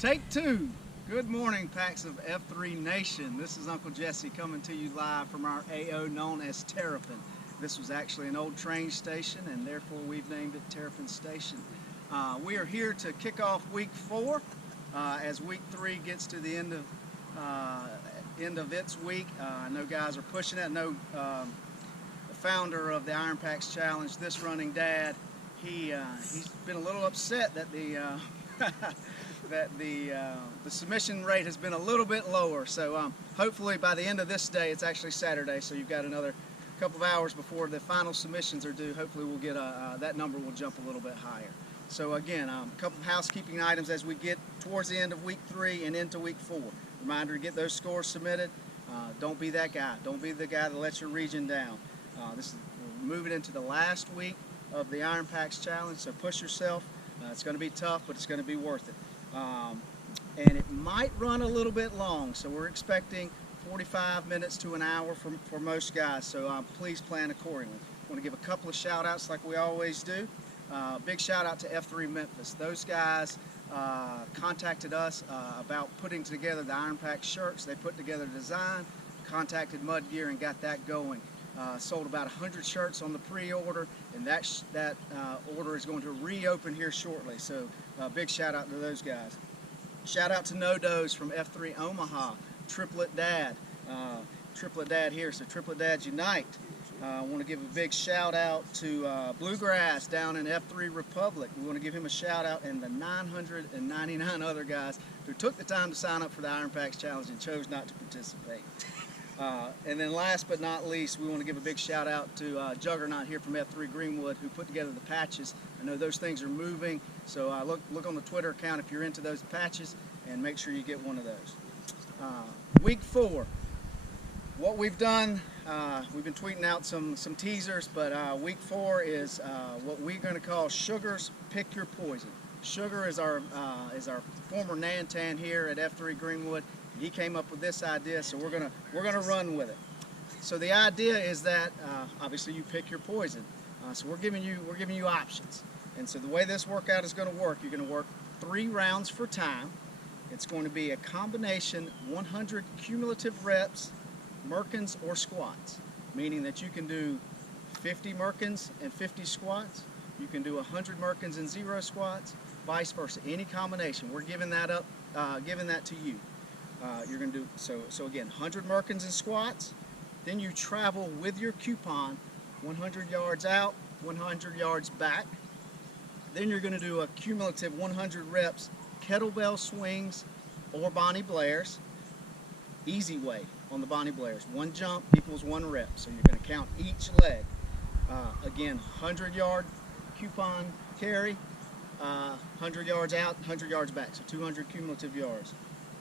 Take two. Good morning, PAX of F3 Nation. This is Uncle Jesse coming to you live from our AO known as Terrapin. This was actually an old train station, and therefore we've named it Terrapin Station. We are here to kick off week 4 as week 3 gets to the end of its week. I know guys are pushing it. I know the founder of the Iron PAX Challenge, This Running Dad, he's been a little upset that the submission rate has been a little bit lower. So hopefully by the end of this day, it's actually Saturday, so you've got another couple of hours before the final submissions are due. Hopefully we'll get that number will jump a little bit higher. So again, a couple of housekeeping items as we get towards the end of week 3 and into week 4. Reminder to get those scores submitted. Don't be that guy. Don't be the guy that lets your region down. We're moving into the last week of the Iron PAX Challenge, so push yourself. It's going to be tough, but it's going to be worth it. And it might run a little bit long, so we're expecting 45 minutes to an hour for most guys, so please plan accordingly. I want to give a couple of shout outs like we always do. Big shout out to F3 Memphis. Those guys contacted us about putting together the Iron PAX shirts. They put together a design, contacted Mud Gear, and got that going. Sold about 100 shirts on the pre-order, and that order is going to reopen here shortly. So big shout out to those guys. Shout out to No Dose from F3 Omaha, Triplet Dad here. So Triplet Dads Unite. I want to give a big shout out to Bluegrass down in F3 Republic. We want to give him a shout out, and the 999 other guys who took the time to sign up for the Iron PAX Challenge and chose not to participate. And then last but not least, we want to give a big shout out to Juggernaut here from F3 Greenwood, who put together the patches. I know those things are moving, so look on the Twitter account if you're into those patches, and make sure you get one of those. Week 4, what we've done, we've been tweeting out some teasers, but week 4 is what we're going to call Sugar's Pick Your Poison. Sugar is our former Nantan here at F3 Greenwood. He came up with this idea, so we're gonna run with it. So the idea is that obviously you pick your poison. So we're giving you options. And so the way this workout is going to work, you're going to work 3 rounds for time. It's going to be a combination 100 cumulative reps, Merkins or squats, meaning that you can do 50 Merkins and 50 squats. You can do 100 Merkins and 0 squats, vice versa. Any combination. We're giving that up, giving that to you. You're going to do so again, 100 Merkins and squats. Then you travel with your coupon 100 yards out, 100 yards back. Then you're going to do a cumulative 100 reps kettlebell swings or Bonnie Blairs. Easy way on the Bonnie Blairs. 1 jump equals 1 rep. So you're going to count each leg. Again, 100-yard coupon carry, 100 yards out, 100 yards back. So 200 cumulative yards.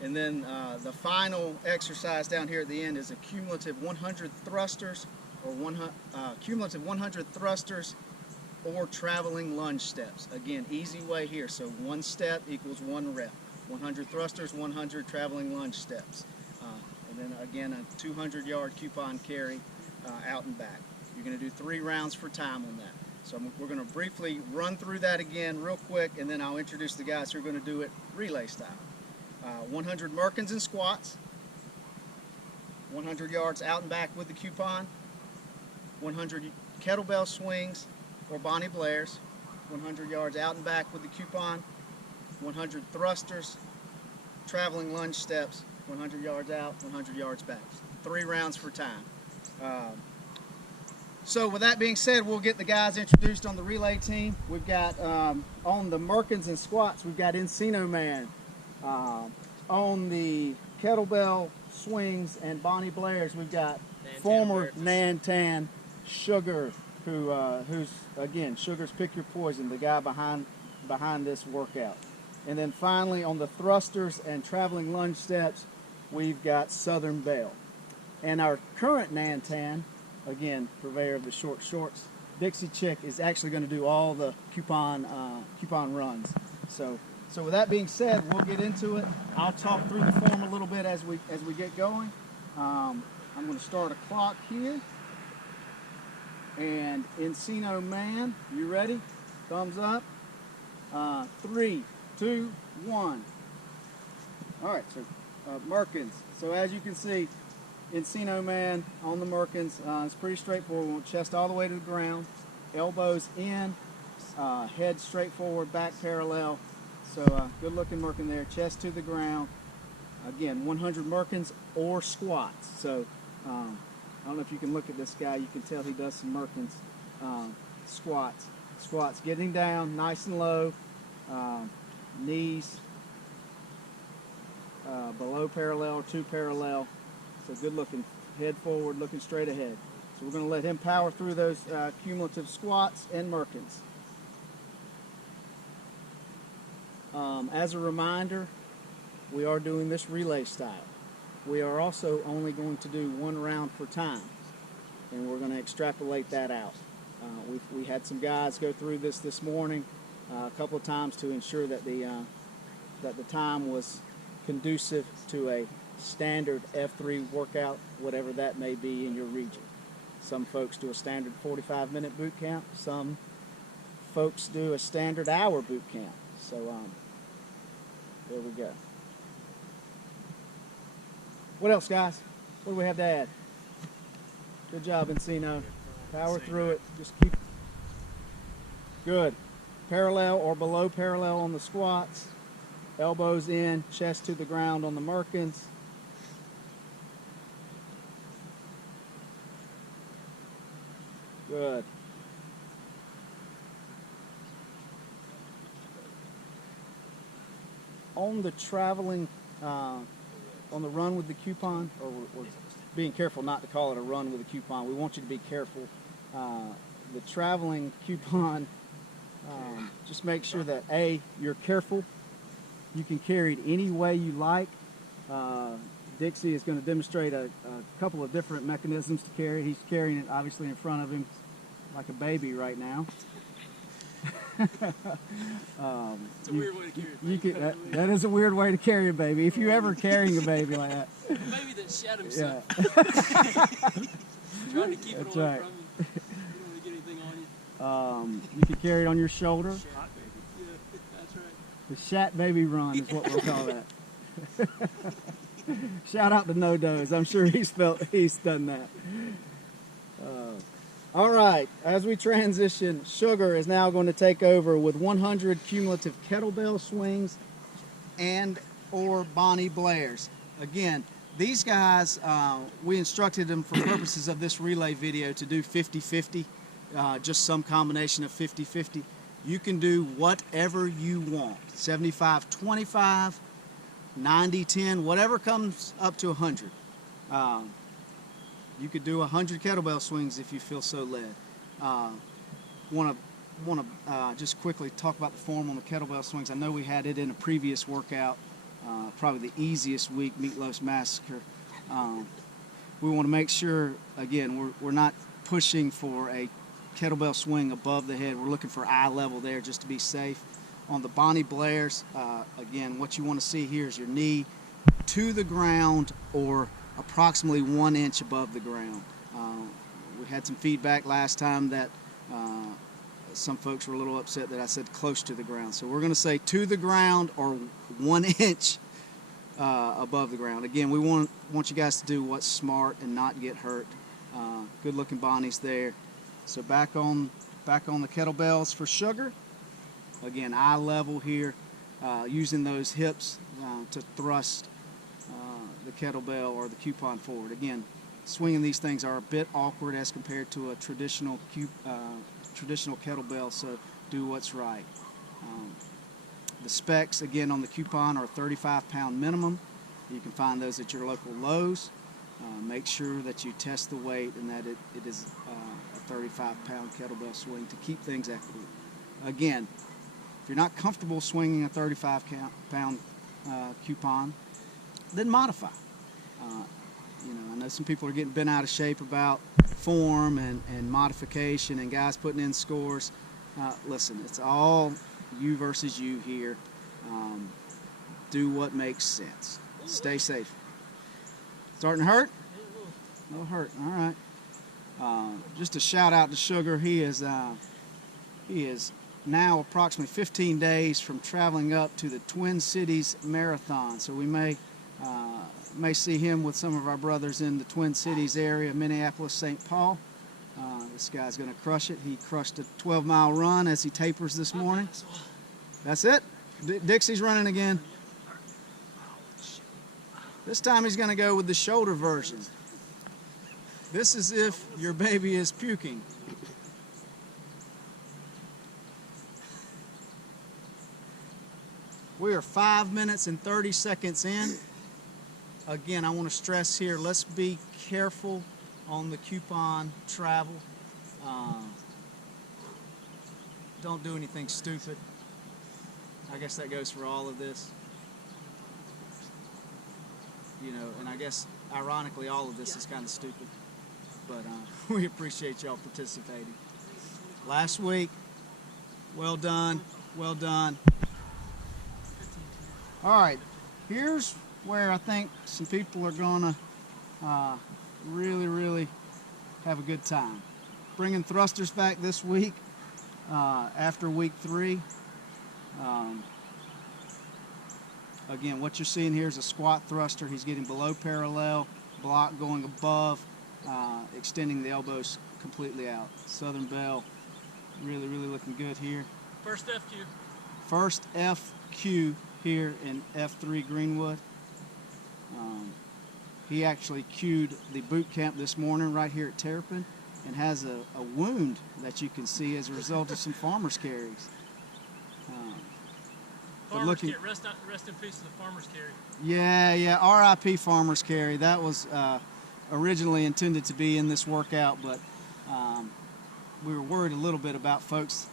And then the final exercise down here at the end is a cumulative 100 thrusters or cumulative 100 thrusters or traveling lunge steps. Again, easy way here. So 1 step equals 1 rep. 100 thrusters, 100 traveling lunge steps. And then again, a 200-yard coupon carry out and back. You're going to do 3 rounds for time on that. So we're going to briefly run through that again real quick, and then I'll introduce the guys who are going to do it relay style. 100 Merkins and squats, 100 yards out and back with the coupon, 100 kettlebell swings or Bonnie Blairs, 100 yards out and back with the coupon, 100 thrusters, traveling lunge steps, 100 yards out, 100 yards back. 3 rounds for time. So with that being said, we'll get the guys introduced on the relay team. We've got on the Merkins and squats, we've got Encino Man. On the kettlebell swings and Bonnie Blairs, we've got former Nantan Sugar, who's again Sugar's Pick Your Poison, the guy behind this workout. And then finally on the thrusters and traveling lunge steps, we've got Southern Belle. And our current Nantan, again purveyor of the short shorts, Dixie Chick, is actually going to do all the coupon runs. So with that being said, we'll get into it. I'll talk through the form a little bit as we get going. I'm going to start a clock here. And Encino Man, you ready? Thumbs up. 3, 2, 1. All right, so Merkins. So as you can see, Encino Man on the Merkins, it's pretty straightforward. We want chest all the way to the ground, elbows in, head straight forward, back parallel. So good looking Merkin there, chest to the ground. Again, 100 Merkins or squats. So I don't know if you can look at this guy, you can tell he does some Merkins. Squats, getting down nice and low, knees below parallel or to parallel. So good looking, head forward, looking straight ahead. So we're going to let him power through those cumulative squats and Merkins. As a reminder, we are doing this relay style. We are also only going to do one round for time, and we're going to extrapolate that out. We had some guys go through this morning a couple of times to ensure that the time was conducive to a standard F3 workout, whatever that may be in your region. Some folks do a standard 45-minute boot camp. Some folks do a standard hour boot camp. So there we go. What else, guys? What do we have to add? Good job, Encino. Power through it. Just keep. Good. Parallel or below parallel on the squats. Elbows in, chest to the ground on the Merkins. Good. On the traveling, on the run with the coupon, or we're being careful not to call it a run with a coupon. We want you to be careful. The traveling coupon, just make sure that A, you're careful. You can carry it any way you like. Dixie is going to demonstrate a couple of different mechanisms to carry it. He's carrying it obviously in front of him like a baby right now. It's a weird way to carry a baby. That is a weird way to carry a baby. If you're ever carrying a baby like that. A baby that shat himself. Yeah. Trying to keep That's it away right. from him. You don't want to get anything on you. You can carry it on your shoulder. Shat baby. Yeah, that's right. The Shat Baby Run is what we'll call that. Shout out to No Dose. I'm sure he's done that. All right, as we transition, Sugar is now going to take over with 100 cumulative kettlebell swings and or Bonnie Blairs. Again, these guys, we instructed them for purposes of this relay video to do 50-50, just some combination of 50-50. You can do whatever you want, 75-25, 90-10, whatever comes up to 100. You could do 100 kettlebell swings if you feel so led. Want to just quickly talk about the form on the kettlebell swings. I know we had it in a previous workout, probably the easiest week, Meatloaf's Massacre. We want to make sure, again, we're not pushing for a kettlebell swing above the head. We're looking for eye level there just to be safe. On the Bonnie Blairs, again, what you want to see here is your knee to the ground or approximately 1 inch above the ground. We had some feedback last time that some folks were a little upset that I said close to the ground. So we're going to say to the ground or 1 inch above the ground. Again, we want you guys to do what's smart and not get hurt. Good looking Bonnies there. So back on the kettlebells for Sugar. Again, eye level here, using those hips to thrust the kettlebell or the coupon forward. Again, swinging these things are a bit awkward as compared to a traditional kettlebell, so do what's right. The specs, again, on the coupon are 35-pound minimum. You can find those at your local Lowe's. Make sure that you test the weight and that it is a 35-pound kettlebell swing to keep things equitable. Again, if you're not comfortable swinging a 35-pound coupon, then modify. I know some people are getting bent out of shape about form and modification and guys putting in scores. Listen, it's all you versus you here. Do what makes sense. Stay safe. Starting to hurt? A little hurt. All right. Just a shout out to Sugar. He is now approximately 15 days from traveling up to the Twin Cities Marathon. So we may see him with some of our brothers in the Twin Cities area, Minneapolis, St. Paul. This guy's going to crush it. He crushed a 12-mile run as he tapers this morning. That's it. Dixie's running again. This time he's going to go with the shoulder version. This is if your baby is puking. We are 5 minutes and 30 seconds in. Again, I want to stress here, let's be careful on the coupon travel. Don't do anything stupid. I guess that goes for all of this. You know, and I guess ironically all of this is kind of stupid. But we appreciate y'all participating. Last week, well done, well done. All right, here's where I think some people are gonna really have a good time. Bringing thrusters back this week after week 3. Again, what you're seeing here is a squat thruster. He's getting below parallel, block going above, extending the elbows completely out. Southern Belle, really looking good here. First FQ. First FQ here in F3 Greenwood. He actually queued the boot camp this morning right here at Terrapin and has a wound that you can see as a result of some farmer's carries. Farmer's carry. Rest in peace to the farmer's carry. Yeah, RIP farmer's carry. That was originally intended to be in this workout, but we were worried a little bit about folks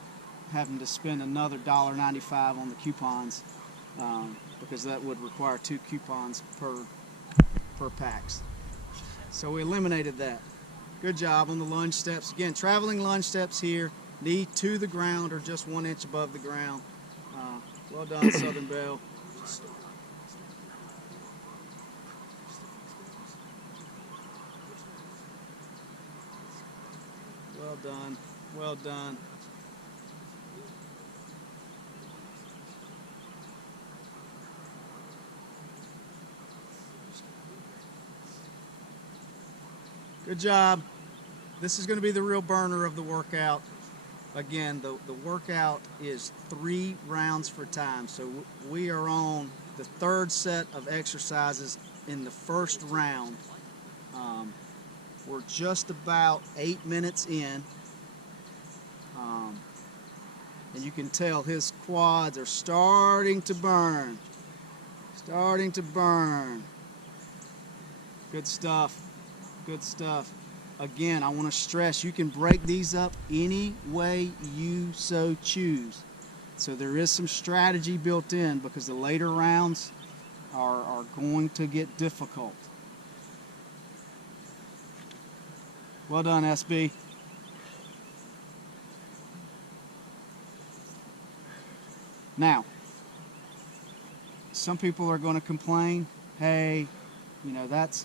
having to spend another $1.95 on the coupons because that would require 2 coupons per PAX. So we eliminated that. Good job on the lunge steps. Again, traveling lunge steps here, knee to the ground or just 1 inch above the ground. Well done, Southern Belle. Well done, well done. Good job. This is going to be the real burner of the workout. Again, the workout is 3 rounds for time. So we are on the 3rd set of exercises in the 1st round. We're just about 8 minutes in. And you can tell his quads are starting to burn. Starting to burn. Good stuff. Good stuff. Again, I want to stress you can break these up any way you so choose. So there is some strategy built in because the later rounds are going to get difficult. Well done, SB. Now, some people are going to complain, hey, you know, that's,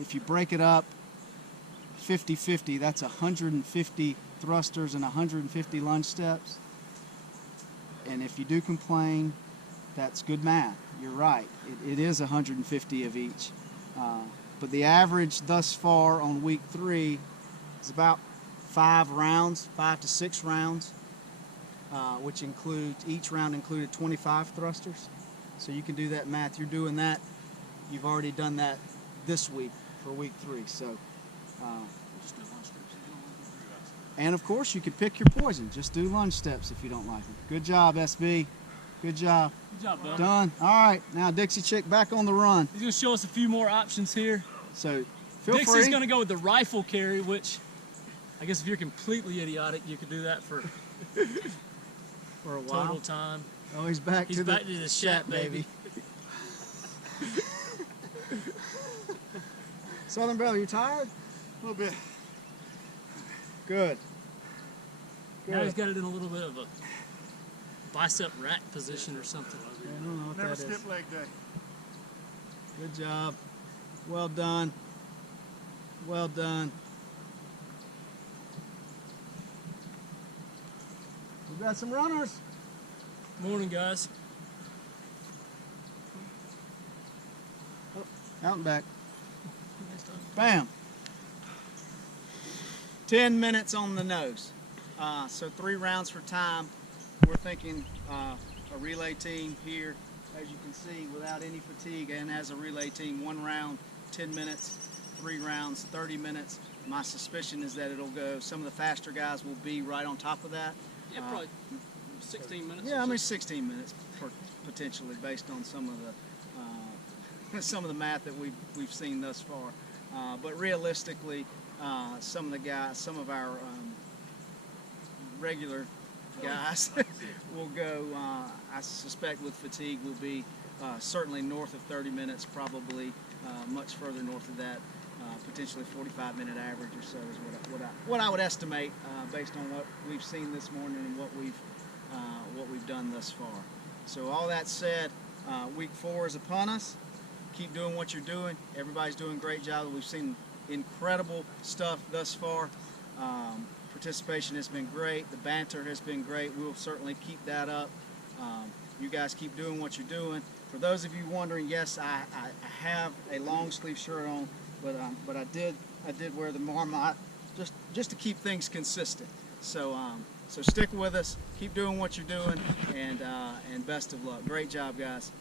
if you break it up 50-50, that's 150 thrusters and 150 lunge steps. And if you do complain, that's good math. You're right. It is 150 of each. But the average thus far on week 3 is about 5 rounds, 5 to 6 rounds, which includes, each round included 25 thrusters. So you can do that math. You're doing that. You've already done that this week for week 3. So, and of course you can pick your poison. Just do lunge steps if you don't like them. Good job, SB. Good job. Good job, bud. Done. All right. Now Dixie Chick back on the run. He's going to show us a few more options here. So feel free. Dixie's going to go with the rifle carry, which I guess if you're completely idiotic, you could do that for a while. Total time. Oh, he's back to the shat, baby. Southern Belle, you tired? A little bit. Good. Now he's got it in a little bit of a bicep rack position or something. I don't know what Never that skip is. leg day. Good job. Well done. Well done. We've got some runners. Morning, guys. Out and back. Bam. 10 minutes on the nose. So 3 rounds for time. We're thinking a relay team here, as you can see, without any fatigue, and as a relay team, 1 round, 10 minutes, 3 rounds, 30 minutes. My suspicion is that it'll go, some of the faster guys will be right on top of that. Yeah, probably 16 minutes. Yeah, I mean 16 minutes potentially, based on some of the math that we've seen thus far. But realistically, some of our regular guys will go. I suspect with fatigue will be certainly north of 30 minutes, probably much further north of that. Potentially 45-minute average or so is what I would estimate based on what we've seen this morning and what we've done thus far. So all that said, week 4 is upon us. Keep doing what you're doing. Everybody's doing a great job. We've seen incredible stuff thus far. Participation has been great. The banter has been great. We'll certainly keep that up. You guys keep doing what you're doing. For those of you wondering, yes, I have a long sleeve shirt on, but I did wear the Marmot just to keep things consistent. So so stick with us. Keep doing what you're doing, and best of luck. Great job, guys.